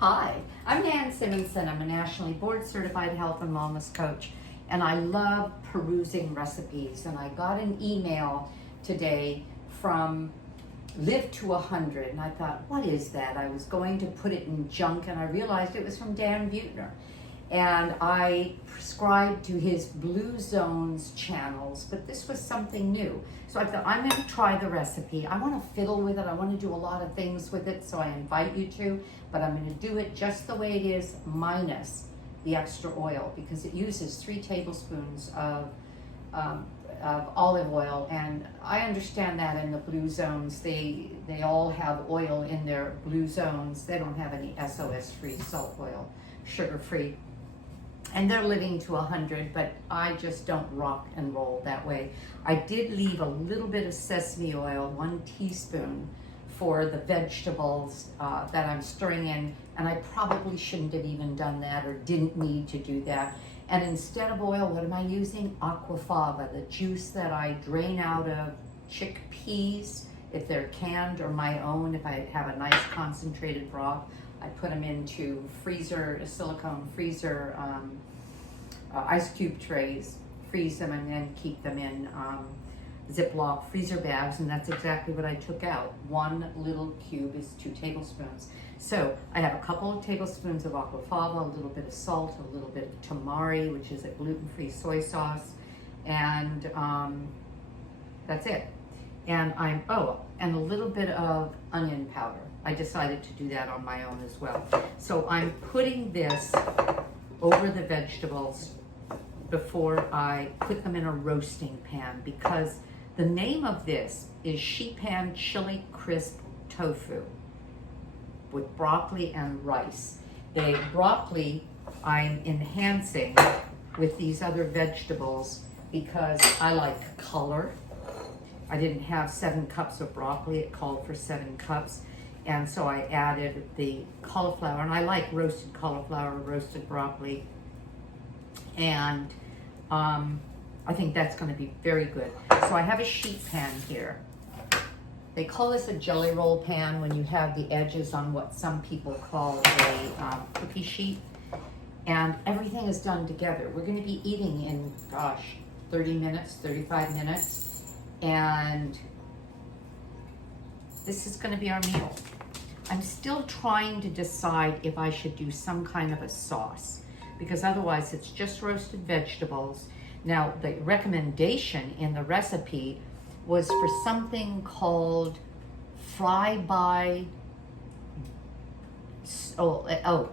Hi, I'm Nan Simonsen. I'm a nationally board certified health and wellness coach, and I love perusing recipes. And I got an email today from Live to 100, and I thought, what is that? I was going to put it in junk, and I realized it was from Dan Beuttner. And I prescribed to his Blue Zones channels, but this was something new. So I thought, I'm going to try the recipe. I want to fiddle with it. I want to do a lot of things with it, so I invite you to, but I'm going to do it just the way it is, minus the extra oil, because it uses 3 tablespoons of olive oil. And I understand that in the Blue Zones, they all have oil in their Blue Zones. They don't have any SOS-free, salt oil, sugar-free. And they're living to 100, but I just don't rock and roll that way. I did leave a little bit of sesame oil, 1 teaspoon, for the vegetables that I'm stirring in, and I probably shouldn't have even done that or didn't need to do that. And instead of oil, what am I using? Aquafaba, the juice that I drain out of chickpeas, if they're canned, or my own, if I have a nice concentrated broth. I put them into silicone freezer, ice cube trays, freeze them, and then keep them in Ziploc freezer bags, and that's exactly what I took out. 1 little cube is 2 tablespoons. So I have a couple of tablespoons of aquafaba, a little bit of salt, a little bit of tamari, which is a gluten-free soy sauce, and that's it. And and a little bit of onion powder. I decided to do that on my own as well. So I'm putting this over the vegetables before I put them in a roasting pan, because the name of this is sheet pan chili crisp tofu with broccoli and rice. The broccoli I'm enhancing with these other vegetables because I like color. I didn't have 7 cups of broccoli, it called for 7 cups. And so I added the cauliflower, and I like roasted cauliflower, roasted broccoli. And I think that's gonna be very good. So I have a sheet pan here. They call this a jelly roll pan when you have the edges on what some people call a cookie sheet. And everything is done together. We're gonna be eating in, 30 minutes, 35 minutes. And this is gonna be our meal. I'm still trying to decide if I should do some kind of a sauce, because otherwise it's just roasted vegetables. Now, the recommendation in the recipe was for something called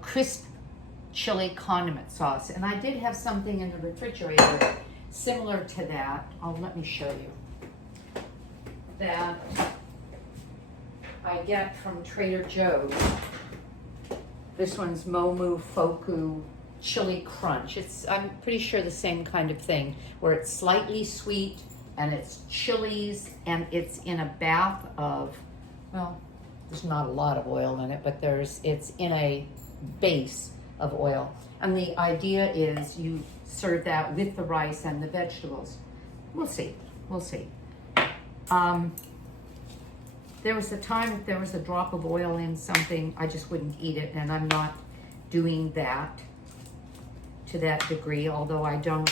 crisp chili condiment sauce. And I did have something in the refrigerator similar to that. Let me show you. That I get from Trader Joe's. This one's Momu Foku Chili Crunch. I'm pretty sure the same kind of thing, where it's slightly sweet and it's chilies, and it's in a bath of, well, there's not a lot of oil in it, but it's in a base of oil. And the idea is you serve that with the rice and the vegetables. We'll see. There was a time if there was a drop of oil in something, I just wouldn't eat it, and I'm not doing that to that degree, although I don't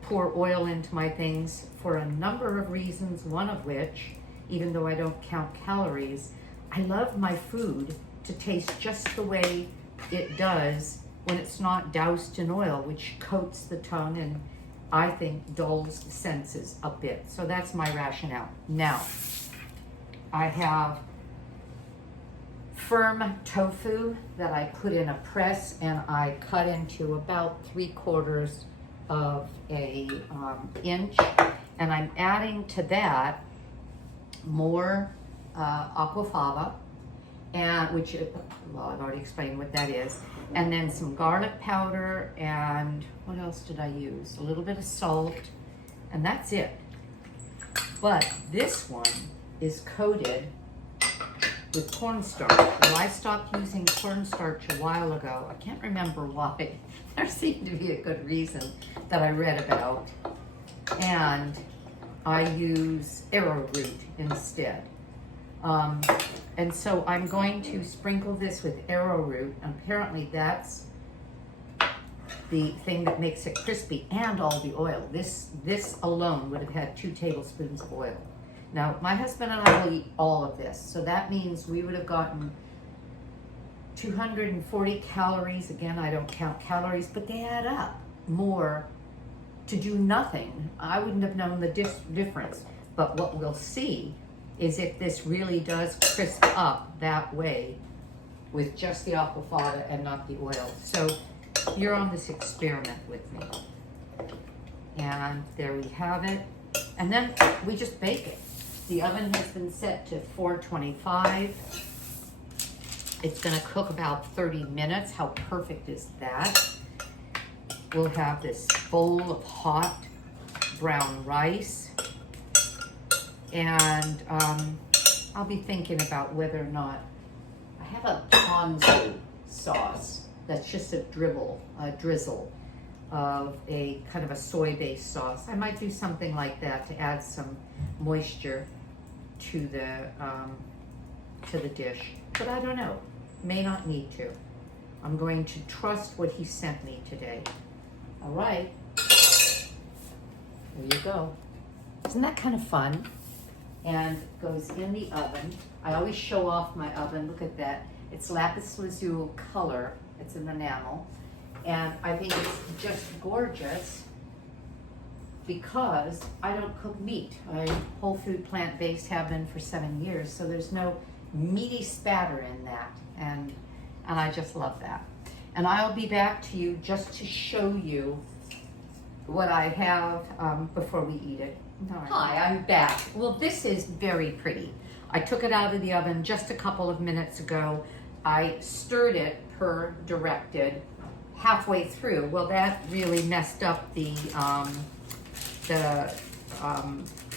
pour oil into my things for a number of reasons, one of which, even though I don't count calories, I love my food to taste just the way it does when it's not doused in oil, which coats the tongue and I think dulls the senses a bit. So that's my rationale. Now, I have firm tofu that I put in a press, and I cut into about 3/4 of a inch, and I'm adding to that more aquafaba, and I've already explained what that is, and then some garlic powder, and what else did I use? A little bit of salt, and that's it. But this one is coated with cornstarch. Well, I stopped using cornstarch a while ago. I can't remember why. There seemed to be a good reason that I read about. And I use arrowroot instead. And so I'm going to sprinkle this with arrowroot. Apparently that's the thing that makes it crispy, and all the oil. This alone would have had 2 tablespoons of oil. Now, my husband and I will eat all of this, so that means we would have gotten 240 calories. Again, I don't count calories, but they add up more to do nothing. I wouldn't have known the difference, but what we'll see is if this really does crisp up that way with just the aquafaba and not the oil. So you're on this experiment with me. And there we have it. And then we just bake it. The oven has been set to 425. It's gonna cook about 30 minutes. How perfect is that? We'll have this bowl of hot brown rice. And I'll be thinking about whether or not, I have a ponzu sauce that's just a drizzle of a kind of a soy-based sauce. I might do something like that to add some moisture to the dish, but I don't know, may not need to. I'm going to trust what he sent me today. All right, there you go. Isn't that kind of fun? And it goes in the oven. I always show off my oven. Look at that. It's lapis lazuli color. It's an enamel. And I think it's just gorgeous because I don't cook meat. I whole food plant-based, have been for 7 years, so there's no meaty spatter in that. And I just love that. And I'll be back to you just to show you what I have before we eat it. Hi, I'm back. Well, this is very pretty. I took it out of the oven just a couple of minutes ago. I stirred it per directed halfway through. Well, that really messed up the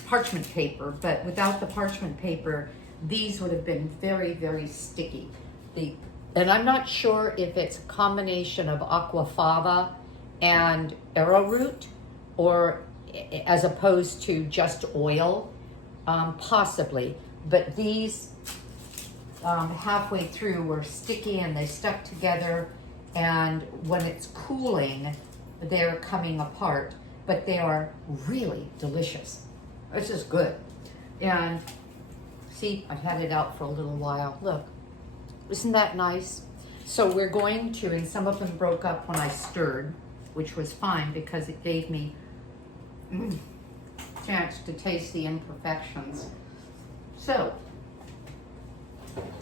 parchment paper, but without the parchment paper, these would have been very, very sticky. And I'm not sure if it's a combination of aquafaba and arrowroot, or as opposed to just oil, possibly. But these halfway through were sticky and they stuck together, and when it's cooling, they're coming apart, but they are really delicious. It's just good. And see, I've had it out for a little while. Look, isn't that nice? So we're going to, and some of them broke up when I stirred, which was fine because it gave me chance to taste the imperfections. So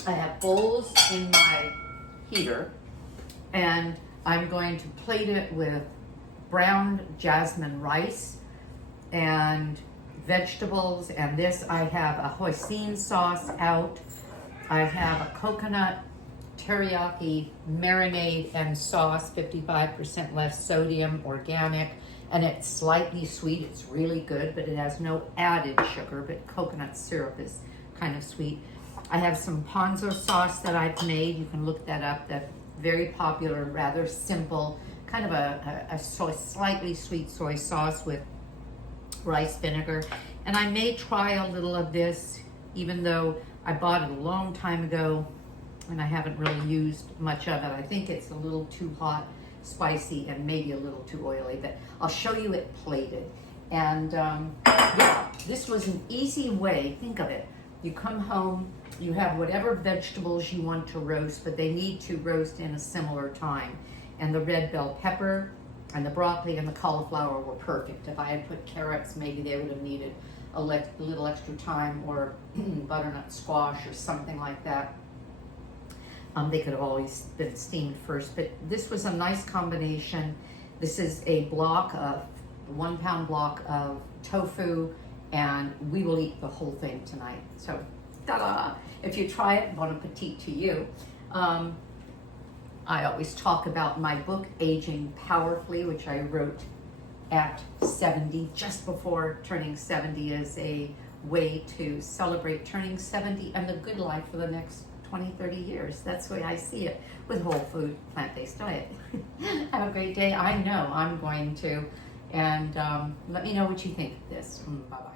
I have bowls in my heater, and I'm going to plate it with browned jasmine rice and vegetables. And this, I have a hoisin sauce out. I have a coconut teriyaki marinade and sauce, 55% less sodium, organic. And it's slightly sweet. It's really good, but it has no added sugar, but coconut syrup is kind of sweet. I have some ponzu sauce that I've made. You can look that up. That's very popular, rather simple, kind of a slightly sweet soy sauce with rice vinegar. And I may try a little of this, even though I bought it a long time ago and I haven't really used much of it. I think it's a little too hot, spicy, and maybe a little too oily, but I'll show you it plated. And yeah, this was an easy way. Think of it. You come home, you have whatever vegetables you want to roast, but they need to roast in a similar time. And the red bell pepper and the broccoli and the cauliflower were perfect. If I had put carrots, maybe they would have needed a little extra time, or butternut squash or something like that. They could have always been steamed first, but this was a nice combination. This is a 1 pound block of tofu, and we will eat the whole thing tonight. So, ta-da! If you try it, bon appetit to you. I always talk about my book, Aging Powerfully, which I wrote at 70, just before turning 70, as a way to celebrate turning 70 and the good life for the next 20, 30 years. That's the way I see it, with whole food, plant-based diet. Have a great day. I know I'm going to. And let me know what you think of this. Bye-bye.